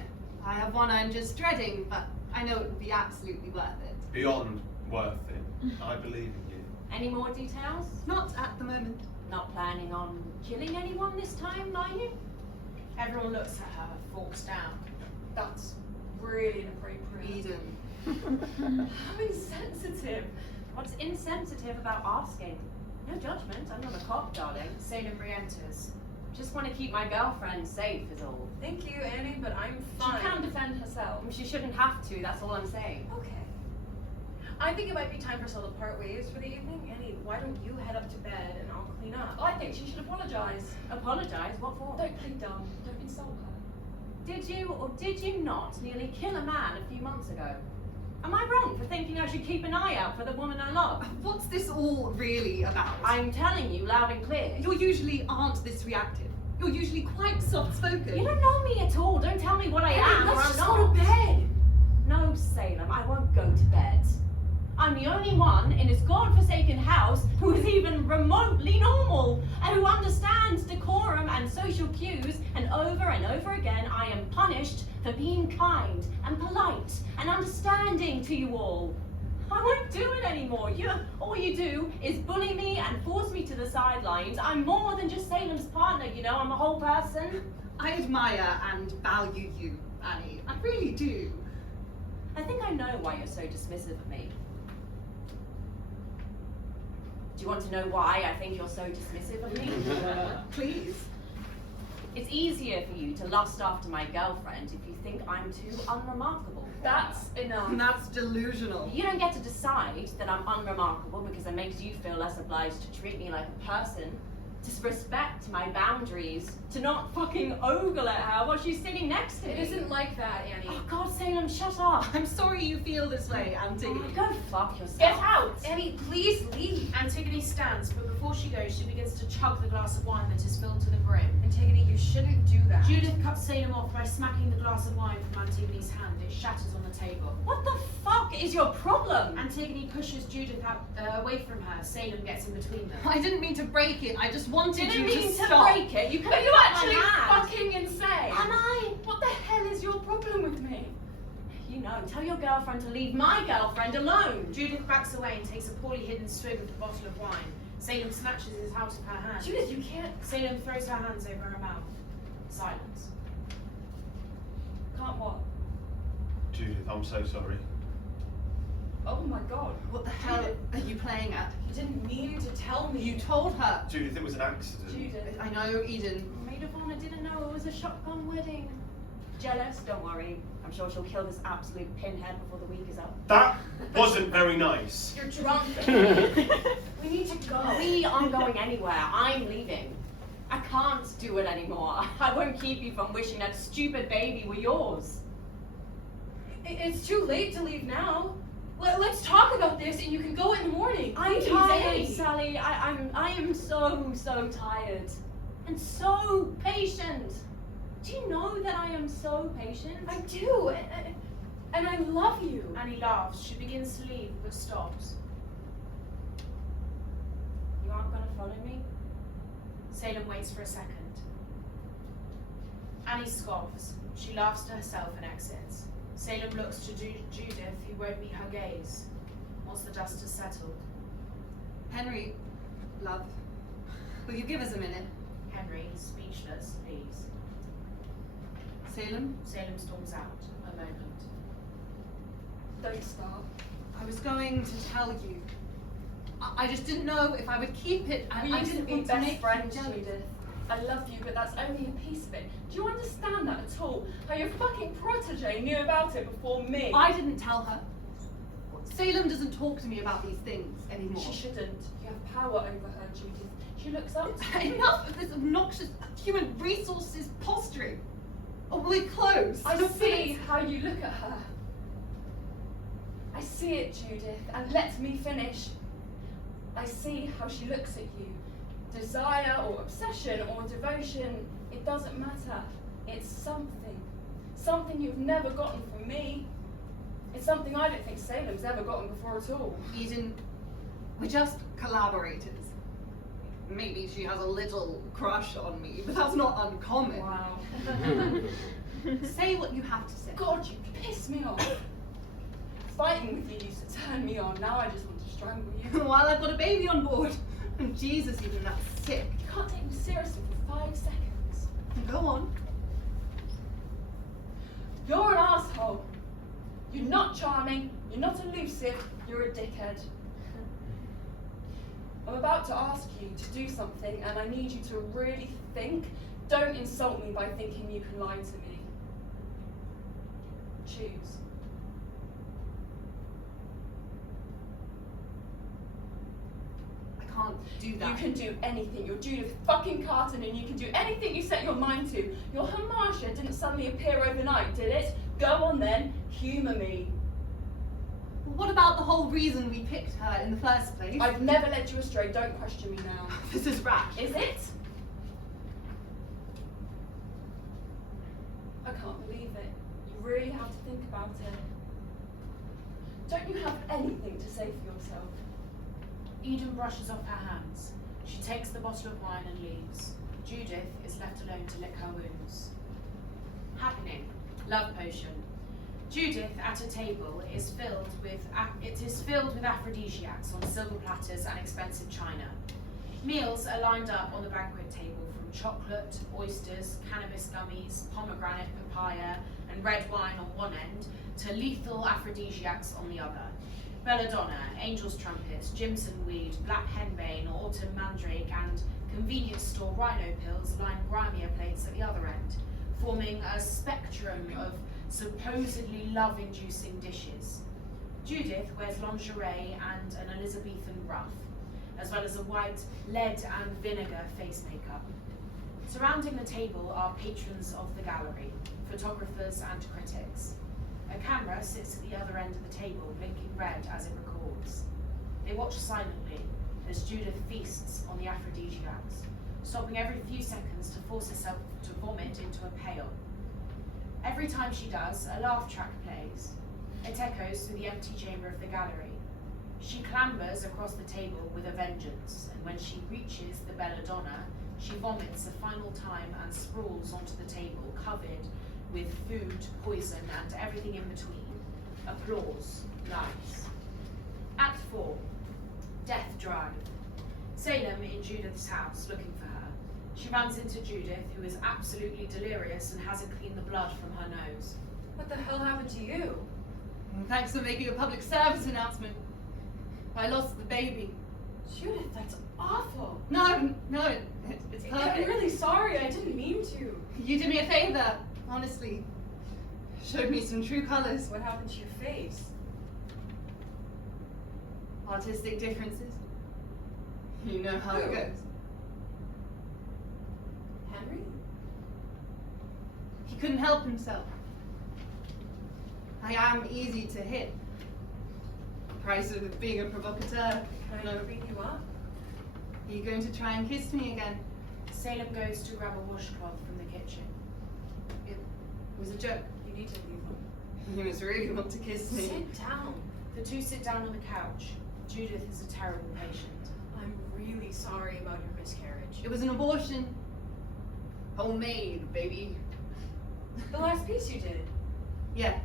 I have one I'm just dreading, but I know it will be absolutely worth it. Beyond worth it. I believe in you. Any more details? Not at the moment. Not planning on killing anyone this time, are you? Everyone looks at her, forks down. That's really inappropriate. Eden. How insensitive. What's insensitive about asking? No judgment, I'm not a cop, darling. Salem re-enters. Just want to keep my girlfriend safe is all. Thank you, Annie, but I'm fine. She can defend herself. She shouldn't have to, that's all I'm saying. Okay. I think it might be time for us all to part ways for the evening. Annie, why don't you head up to bed and I'll clean up? I think she should apologise. Apologise? What for? Don't play dumb. Don't insult her. Did you or did you not nearly kill a man a few months ago? Am I wrong for thinking I should keep an eye out for the woman I love? What's this all really about? I'm telling you loud and clear. You usually aren't this reactive. You're usually quite soft-spoken. You don't know me at all. Don't tell me what I am or Let's I'm just not. go to bed. No, Salem, I won't go to bed. I'm the only one in this godforsaken house who is even remotely normal and who understands decorum and social cues, and over again I am punished for being kind and polite and understanding to you all. I won't do it anymore. All you do is bully me and force me to the sidelines. I'm more than just Salem's partner, you know, I'm a whole person. I admire and value you, Annie. I really do. I think I know why you're so dismissive of me. Do you want to know why I think you're so dismissive of me? Please. It's easier for you to lust after my girlfriend if you think I'm too unremarkable. That's enough. And that's delusional. You don't get to decide that I'm unremarkable because it makes you feel less obliged to treat me like a person, to respect my boundaries, to not fucking ogle at her while she's sitting next to me. It isn't like that, Annie. Oh God, Salem, shut up. I'm sorry you feel this way, Antigone. Go fuck yourself. Get out! Annie, please leave. Antigone stands, but before she goes, she begins to chug the glass of wine that is filled to the brim. Antigone, you shouldn't do that. Judith cuts Salem off by smacking the glass of wine from Antigone's hand. It shatters on the table. What the fuck is your problem? Antigone pushes Judith out, away from her. Salem gets in between them. I didn't mean to break it. I just wanted Didn't you mean to to stop. break it. You could Are have you cut actually my hand. fucking insane? Am I? What the hell is your problem with me? You know, tell your girlfriend to leave my girlfriend alone. Judith backs away and takes a poorly hidden swig of the bottle of wine. Salem snatches his out of her hand. Judith, you can't. Salem throws her hands over her mouth. Silence. Can't what? Judith, I'm so sorry. Oh my god. What the hell are you playing at? You didn't mean to tell me. You told her. Judith, it was an accident. Judith. I know, Eden. Maid of honor didn't know it was a shotgun wedding. Jealous? Don't worry. I'm sure she'll kill this absolute pinhead before the week is up. That wasn't very nice. You're drunk. We need to go. We aren't going anywhere. I'm leaving. I can't do it anymore. I won't keep you from wishing that stupid baby were yours. It's too late to leave now. Let's talk about this and you can go in the morning. I'm Please, tired, Annie. Sally. I am so tired. And so patient. Do you know that I am so patient? I do, and I love you. Annie laughs. She begins to leave, but stops. You aren't gonna follow me? Salem waits for a second. Annie scoffs. She laughs to herself and exits. Salem looks to Judith, who won't meet her gaze. Once the dust has settled. Henry, love, will you give us a minute? Henry, speechless, leaves. Salem, Salem storms out. A moment. Don't start. I was going to tell you. I just didn't know if I would keep it, and We I used to didn't be want to best make friends, you jealous. Judith. I love you, but that's only a piece of it. Do you understand that at all? How your fucking protege knew about it before me? I didn't tell her. Salem doesn't talk to me about these things anymore. She shouldn't. You have power over her, Judith. She looks up to you. Enough of this obnoxious human resources posturing. Oh, we're close. I see how you look at her. I see it, Judith, and let me finish. I see how she looks at you. Desire or obsession or devotion, it doesn't matter. It's something. Something you've never gotten from me. It's something I don't think Salem's ever gotten before at all. Eden, we're just collaborators. Maybe she has a little crush on me, but that's not uncommon. Wow. Say what you have to say. God, you piss me off. Fighting with you used to turn me on. Now I just want to strangle you. While I've got a baby on board. And Jesus, even that's sick. You can't take me seriously for 5 seconds. Go on. You're an asshole. You're not charming. You're not elusive. You're a dickhead. I'm about to ask you to do something, and I need you to really think. Don't insult me by thinking you can lie to me. Choose. I can't do that. You can do anything. You're Judith fucking Carton, and you can do anything you set your mind to. Your Hamasha didn't suddenly appear overnight, did it? Go on then, humour me. What about the whole reason we picked her in the first place? I've never led you astray. Don't question me now. This is rash. Is it? I can't believe it. You really have to think about it. Don't you have anything to say for yourself? Eden brushes off her hands. She takes the bottle of wine and leaves. Judith is left alone to lick her wounds. Happening. Love potion. Judith, at a table, is filled with aphrodisiacs on silver platters and expensive china. Meals are lined up on the banquet table from chocolate, oysters, cannabis gummies, pomegranate, papaya, and red wine on one end to lethal aphrodisiacs on the other. Belladonna, angel's trumpets, Jimson weed, black henbane, autumn mandrake, and convenience store rhino pills line grimier plates at the other end, forming a spectrum of supposedly love-inducing dishes. Judith wears lingerie and an Elizabethan ruff, as well as a white lead and vinegar face makeup. Surrounding the table are patrons of the gallery, photographers and critics. A camera sits at the other end of the table, blinking red as it records. They watch silently as Judith feasts on the aphrodisiacs, stopping every few seconds to force herself to vomit into a pail. Every time she does, a laugh track plays. It echoes through the empty chamber of the gallery. She clambers across the table with a vengeance, and when she reaches the belladonna, she vomits a final time and sprawls onto the table, covered with food, poison, and everything in between. Applause, lights. Act 4. Death Drive. Salem in Judith's house, looking for her. She runs into Judith, who is absolutely delirious and hasn't cleaned the blood from her nose. What the hell happened to you? Thanks for making a public service announcement. I lost the baby. Judith, that's awful. No, it's I'm perfect. really sorry. I didn't mean to. You did me a favor, honestly. Showed me some true colors. What happened to your face? Artistic differences. You know how it Who? goes. Henry? He couldn't help himself. I am easy to hit. Price of being a provocateur. Can I clean you up? Are you going to try and kiss me again? Salem goes to grab a washcloth from the kitchen. It was a joke. You need to leave him. You must really want to kiss me. Sit down. The two sit down on the couch. Judith is a terrible patient. I'm really sorry about your miscarriage. It was an abortion. Homemade, baby. The last piece you did. Yeah.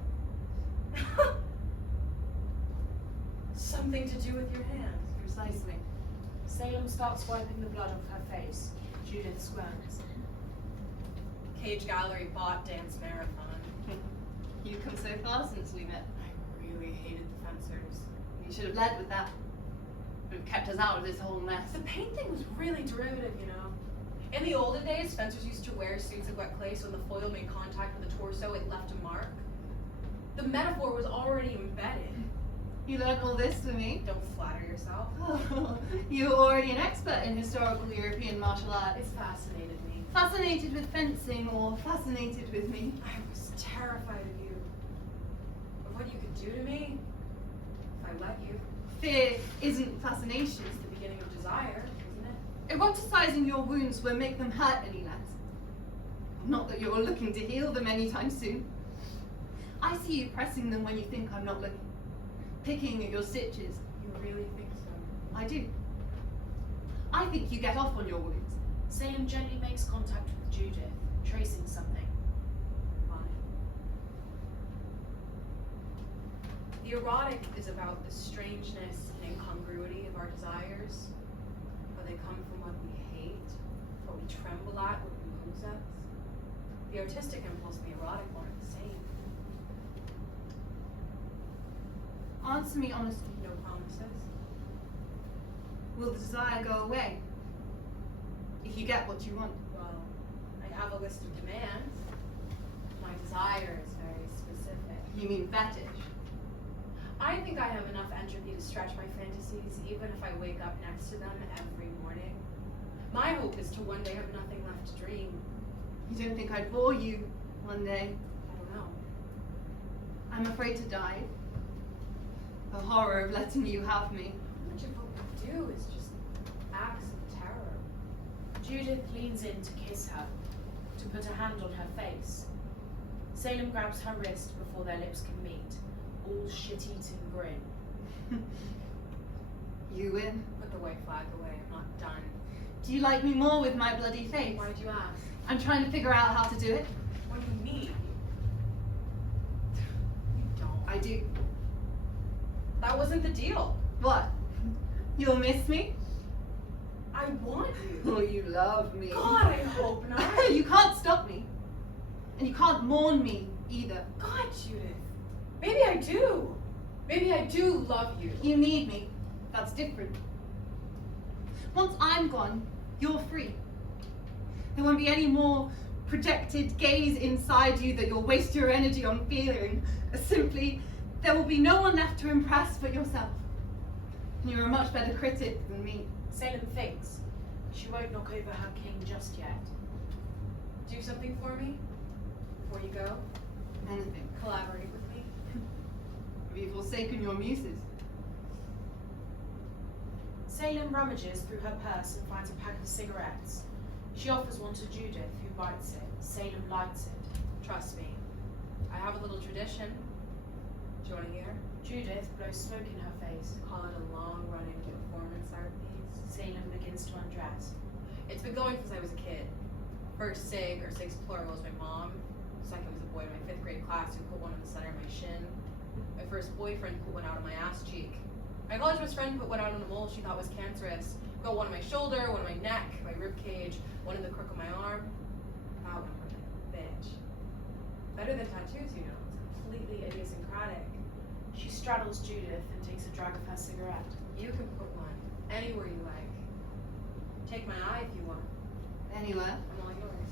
Something to do with your hands. Precisely. Salem starts wiping the blood off her face. Judith squirms. Cage Gallery bought Dance Marathon. You've come so far since we met. I really hated the fencers. You should have led with that. Would have kept us out of this whole mess. The paint thing was really derivative, you know. In the olden days, fencers used to wear suits of wet clay so when the foil made contact with the torso, it left a mark. The metaphor was already embedded. You learned all this for me? Don't flatter yourself. Oh, you're already an expert in historical European martial arts. It fascinated me. Fascinated with fencing or fascinated with me? I was terrified of you. Of what you could do to me if I let you. Fear isn't fascination. It's the beginning of desire, isn't it? Eroticizing your wounds won't make them hurt any less. Not that you're looking to heal them anytime soon. I see you pressing them when you think I'm not looking. Picking at your stitches. You really think so? I do. I think you get off on your wounds. Salem gently makes contact with Judith, tracing something. Fine. The erotic is about the strangeness and incongruity of our desires, how they come from what we hate, what we tremble at, what moves us. The artistic impulse and the erotic aren't the same. Answer me honestly. No promises. Will the desire go away if you get what you want? Well, I have a list of demands. My desire is very specific. You mean fetish? I think I have enough entropy to stretch my fantasies, even if I wake up next to them every morning. My hope is to one day have nothing left to dream. You don't think I'd bore you one day? I don't know. I'm afraid to die. The horror of letting you have me. Much of what we do is just acts of terror. Judith leans in to kiss her, to put a hand on her face. Salem grabs her wrist before their lips can meet, all shit-eating grin. You win. Put the white flag away. I'm not done. Do you like me more with my bloody face? Why'd you ask? I'm trying to figure out how to do it. What do you mean? You don't. I do. That wasn't the deal. What? You'll miss me? I want you. Oh, you love me. God, I hope not. You can't stop me. And you can't mourn me either. God, Judith. Maybe I do. Maybe I do love you. You need me. That's different. Once I'm gone, you're free. There won't be any more projected gaze inside you that you'll waste your energy on feeling. Simply, there will be no one left to impress but yourself. And you're a much better critic than me. Salem thinks. She won't knock over her king just yet. Do something for me before you go. Anything. Collaborate with me. Have you forsaken your muses? Salem rummages through her purse and finds a pack of cigarettes. She offers one to Judith, who bites it. Salem lights it. Trust me. I have a little tradition. Do you want to hear? Judith blows smoke in her face. Call it a long-running performance art piece. Salem begins to undress. It's been going since I was a kid. First SIG, or SIG's plural, was my mom. Second was a boy in my 5th grade class who put one in the center of my shin. My first boyfriend put one out on my ass cheek. My college best friend put one out on a mole she thought was cancerous. Got one on my shoulder, one on my neck, my rib cage, one in the crook of my arm. That one hurt like a bitch. Better than tattoos, you know. It's completely idiosyncratic. She straddles Judith and takes a drag of her cigarette. You can put one anywhere you like. Take my eye if you want. Anywhere. I'm all yours.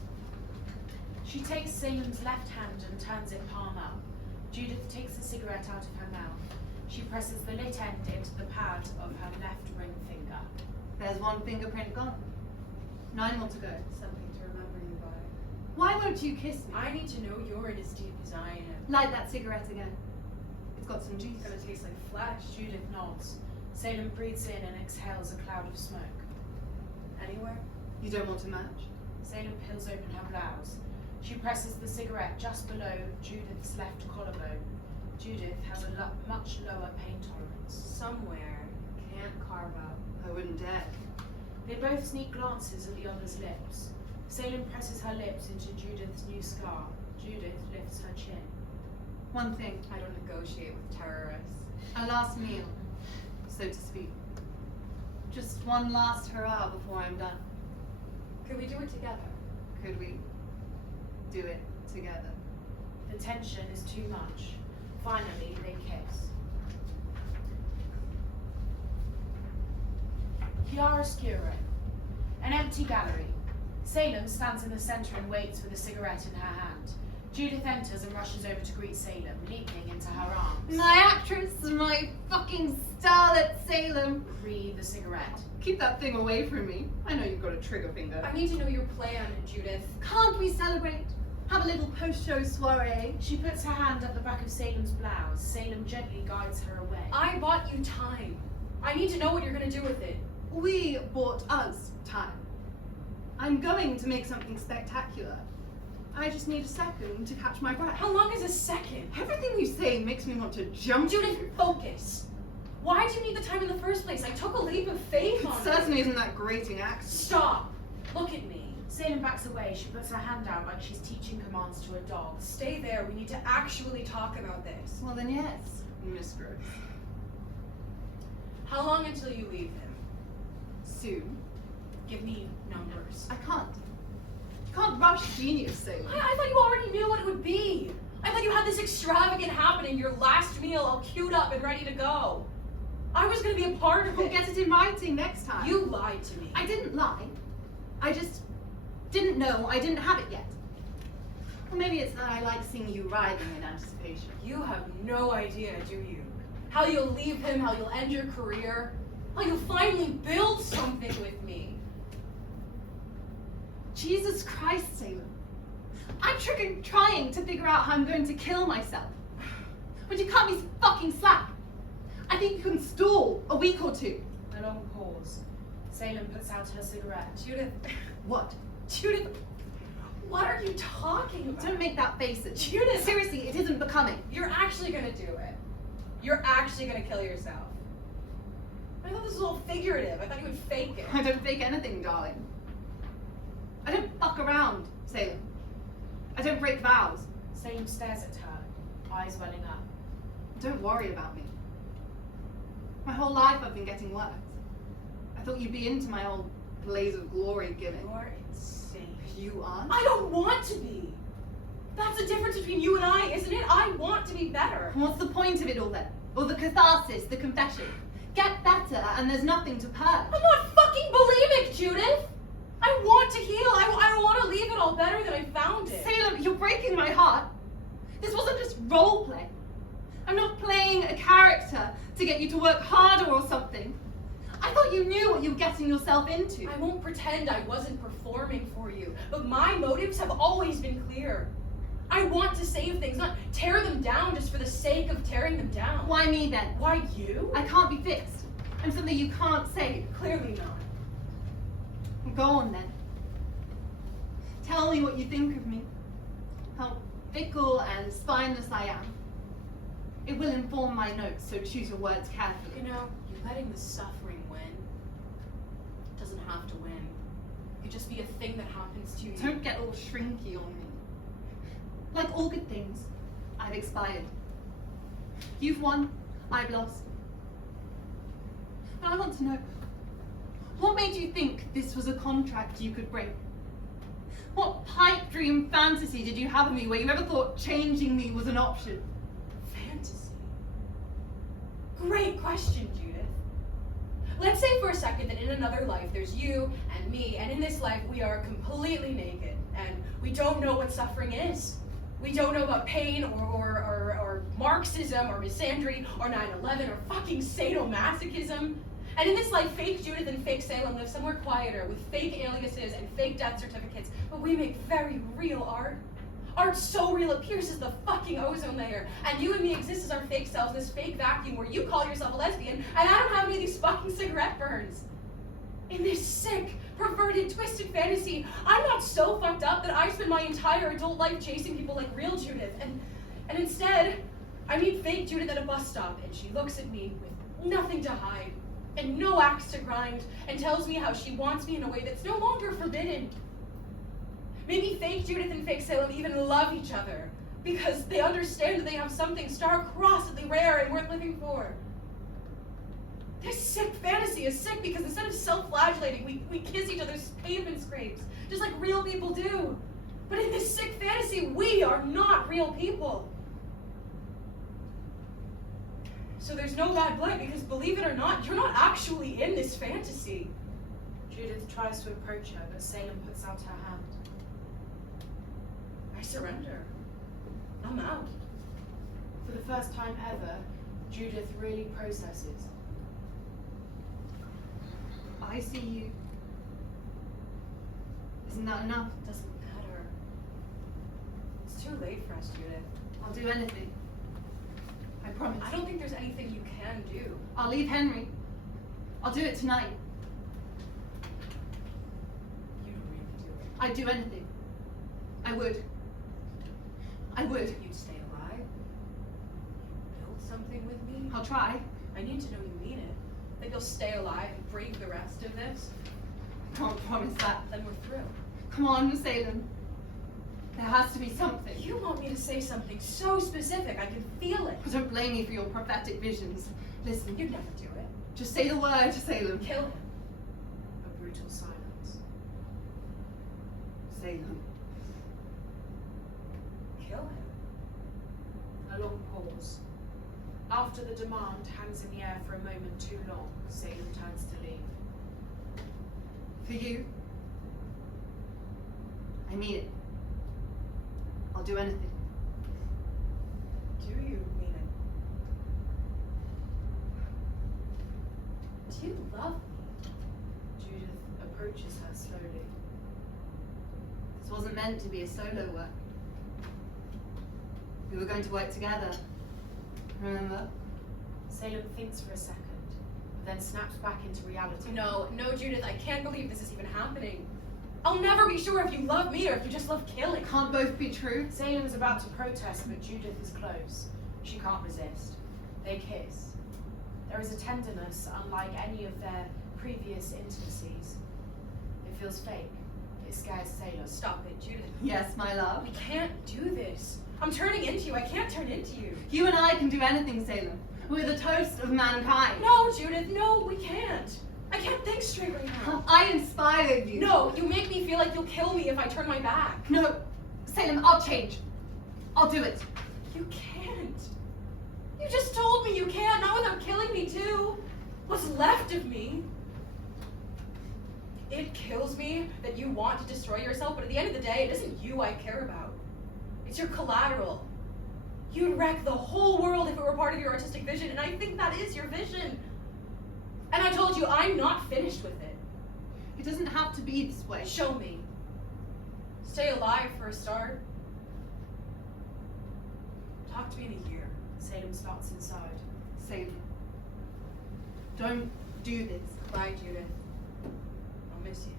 She takes Salem's left hand and turns it palm up. Judith takes the cigarette out of her mouth. She presses the lit end into the pad of her left ring finger. There's one fingerprint gone. 9 more to go. Something to remember you by. Why won't you kiss me? I need to know you're in as deep as I am. Light that cigarette again. It's got some juice. It's gonna taste like flesh. Judith nods. Salem breathes in and exhales a cloud of smoke. Anywhere? You don't want to match? Salem peels open her blouse. She presses the cigarette just below Judith's left collarbone. Judith has a much lower pain tolerance. Somewhere. Can't carve out. I wouldn't dare. They both sneak glances at the other's lips. Salem presses her lips into Judith's new scar. Judith lifts her chin. One thing. I don't negotiate with terrorists. A last meal, so to speak. Just one last hurrah before I'm done. Could we do it together? Could we do it together? The tension is too much. Finally, they kiss. Chiaroscuro. An empty gallery. Salem stands in the centre and waits with a cigarette in her hand. Judith enters and rushes over to greet Salem, leaping into her arms. My actress, my fucking starlet Salem. Breathe the cigarette. Keep that thing away from me. I know you've got a trigger finger. I need to know your plan, Judith. Can't we celebrate? Have a little post-show soiree? She puts her hand up the back of Salem's blouse. Salem gently guides her away. I bought you time. I need to know what you're gonna do with it. We bought us time. I'm going to make something spectacular. I just need a second to catch my breath. How long is a second? Everything you say makes me want to jump. Judith, focus. Why do you need the time in the first place? I took a leap of faith It on certainly isn't that grating accent. Stop! Look at me. Salem backs away. She puts her hand out like she's teaching commands to a dog. Stay there. We need to actually talk about this. Well then yes, Miss Gross. How long until you leave him? Soon. Give me numbers. I can't. You can't rush genius, Salem. I thought you already knew what it would be. I thought you had this extravagant happening, your last meal all queued up and ready to go. I was going to be a part of We'll it. get it in writing next time. You lied to me. I didn't lie. I just didn't know I didn't have it yet. Or maybe it's that I like seeing you writhing in anticipation. You have no idea, do you? How you'll leave him, how you'll end your career, how you'll finally build something with me. Jesus Christ, Salem. I'm trying to figure out how I'm going to kill myself. But you can't be fucking slack. I think you can stall a week or two. A long pause. Salem puts out her cigarette. Judith, What? Judith, what are you talking about? Don't make that face at me. Judith! Seriously, it isn't becoming. You're actually gonna do it. You're actually gonna kill yourself. I thought this was all figurative. I thought you would fake it. I don't fake anything, darling. I don't fuck around, Salem. I don't break vows. Salem stares at her, eyes welling up. Don't worry about me. My whole life I've been getting worse. I thought you'd be into my old blaze of glory gimmick. You're insane. You aren't? I don't want to be. That's the difference between you and I, isn't it? I want to be better. What's the point of it all then? Or the catharsis, the confession? Get better and there's nothing to purge. I'm not fucking bulimic, Judith. I want to heal. I want to leave it all better than I found it. Salem, you're breaking my heart. This wasn't just role play. I'm not playing a character to get you to work harder or something. I thought you knew what you were getting yourself into. I won't pretend I wasn't performing for you, but my motives have always been clear. I want to save things, not tear them down just for the sake of tearing them down. Why me then? Why you? I can't be fixed. I'm something you can't save. Clearly not. Go on then. Tell me what you think of me. How fickle and spineless I am. It will inform my notes, so choose your words carefully. You know, you're letting the suffering win. It doesn't have to win. It could just be a thing that happens to you. Don't get all shrinky on me. Like all good things, I've expired. You've won, I've lost. But I want to know, what made you think this was a contract you could break? What pipe dream fantasy did you have of me where you ever thought changing me was an option? Fantasy? Great question, Judith. Let's say for a second that in another life there's you and me, and in this life we are completely naked, and we don't know what suffering is. We don't know about pain or Marxism or misandry or 9/11 or fucking sadomasochism. And in this life, fake Judith and fake Salem live somewhere quieter with fake aliases and fake death certificates, but we make very real art. Art so real it pierces the fucking ozone layer, and you and me exist as our fake selves in this fake vacuum where you call yourself a lesbian, and I don't have any of these fucking cigarette burns. In this sick, perverted, twisted fantasy, I'm not so fucked up that I spend my entire adult life chasing people like real Judith, and instead, I meet fake Judith at a bus stop, and she looks at me with nothing to hide, and no axe to grind, and tells me how she wants me in a way that's no longer forbidden. Maybe fake Judith and fake Salem even love each other, because they understand that they have something star-crossedly rare and worth living for. This sick fantasy is sick because instead of self-flagellating, we kiss each other's pavement scrapes, just like real people do. But in this sick fantasy, we are not real people. So there's no bad blood because, believe it or not, you're not actually in this fantasy. Judith tries to approach her, but Salem puts out her hand. I surrender. I'm out. For the first time ever, Judith really processes. I see you. Isn't that enough? Doesn't matter. It's too late for us, Judith. I'll do anything. I promise. I don't think there's anything you can do. I'll leave Henry. I'll do it tonight. You'd really do it. I'd do anything. I would. I would. You'd stay alive. You'd build something with me. I'll try. I need to know you mean it. That you'll stay alive and brave the rest of this. Can't promise that. Then we're through. Come on, Salem. There has to be something. You want me to say something so specific, I can feel it. I don't blame you for your prophetic visions. Listen, You'd never do it. just say the word, Salem. Kill him. A brutal silence. Salem. Kill him. A long pause. After the demand hangs in the air for a moment too long, Salem turns to leave. For you. I mean it. I'll do anything. Do you mean it? Do you love me? Judith approaches her slowly. This wasn't meant to be a solo work. We were going to work together. Remember? Salem thinks for a second, then snaps back into reality. No, Judith, I can't believe this is even happening. I'll never be sure if you love me or if you just love killing. Can't both be true. Salem is about to protest, but Judith is close. She can't resist. They kiss. There is a tenderness unlike any of their previous intimacies. It feels fake. It scares Salem. Stop it, Judith. Yes, my love. We can't do this. I'm turning into you. I can't turn into you. You and I can do anything, Salem. We're the toast of mankind. No, Judith, no, we can't. I can't think straight right now. I inspired you. No, you make me feel like you'll kill me if I turn my back. No, Salem, I'll change. I'll do it. You can't. You just told me you can't, not without killing me too. What's left of me? It kills me that you want to destroy yourself, but at the end of the day, it isn't you I care about. It's your collateral. You'd wreck the whole world if it were part of your artistic vision, and I think that is your vision. And I told you, I'm not finished with it. It doesn't have to be this way. Show me. Stay alive for a start. Talk to me in a year. Salem starts inside. Salem. Don't do this. Bye, Judith. I'll miss you.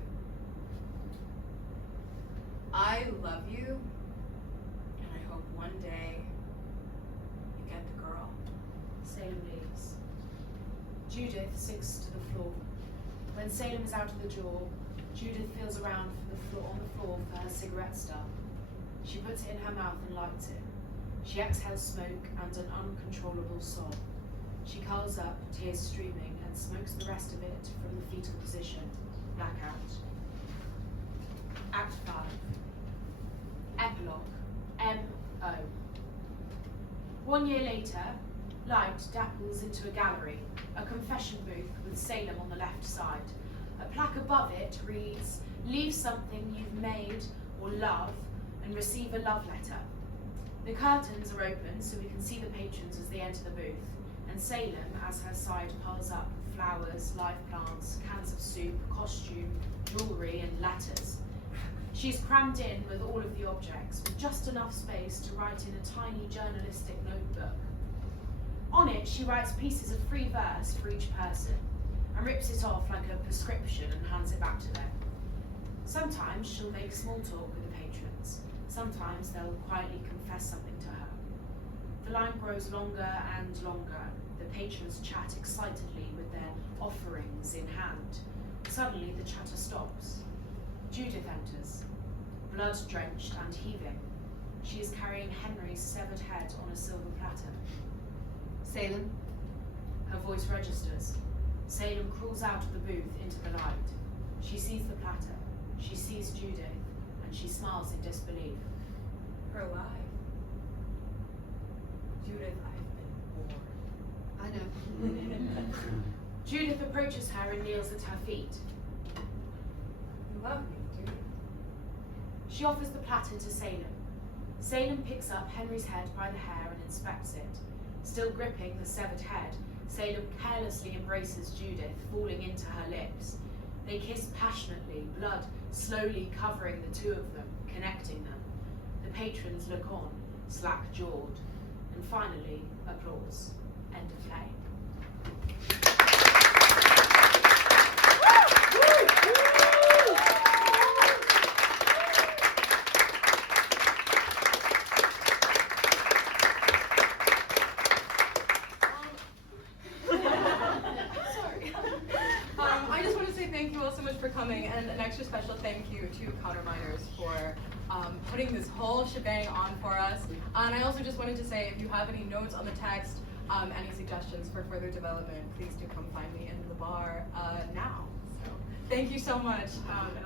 I love you, and I hope one day you get the girl. Salem leaves. Judith sinks to the floor. When Salem is out of the door, Judith feels around on the floor for her cigarette stub. She puts it in her mouth and lights it. She exhales smoke and an uncontrollable sob. She curls up, tears streaming, and smokes the rest of it from the fetal position. Blackout. Act 5. Epilogue. M.O. 1 year later, light dapples into a gallery, a confession booth with Salem on the left side. A plaque above it reads, "Leave something you've made or love and receive a love letter." The curtains are open so we can see the patrons as they enter the booth, and Salem, as her side piles up flowers, live plants, cans of soup, costume, jewellery and letters. She's crammed in with all of the objects, with just enough space to write in a tiny journalistic notebook. On it, she writes pieces of free verse for each person, and rips it off like a prescription and hands it back to them. Sometimes she'll make small talk with the patrons. Sometimes they'll quietly confess something to her. The line grows longer and longer. The patrons chat excitedly with their offerings in hand. Suddenly the chatter stops. Judith enters, blood-drenched and heaving. She is carrying Henry's severed head on a silver platter. Salem. Her voice registers. Salem crawls out of the booth into the light. She sees the platter. She sees Judith, and she smiles in disbelief. We're alive. Judith, I've been bored. I know. Judith approaches her and kneels at her feet. You love me, do you? She offers the platter to Salem. Salem picks up Henry's head by the hair and inspects it. Still gripping the severed head, Salem carelessly embraces Judith, falling into her lips. They kiss passionately, blood slowly covering the two of them, connecting them. The patrons look on, slack-jawed, and finally, applause. End of play. so much for coming, and an extra special thank you to Counterminers for putting this whole shebang on for us. And I also just wanted to say, if you have any notes on the text, any suggestions for further development, please do come find me in the bar now. So thank you so much, and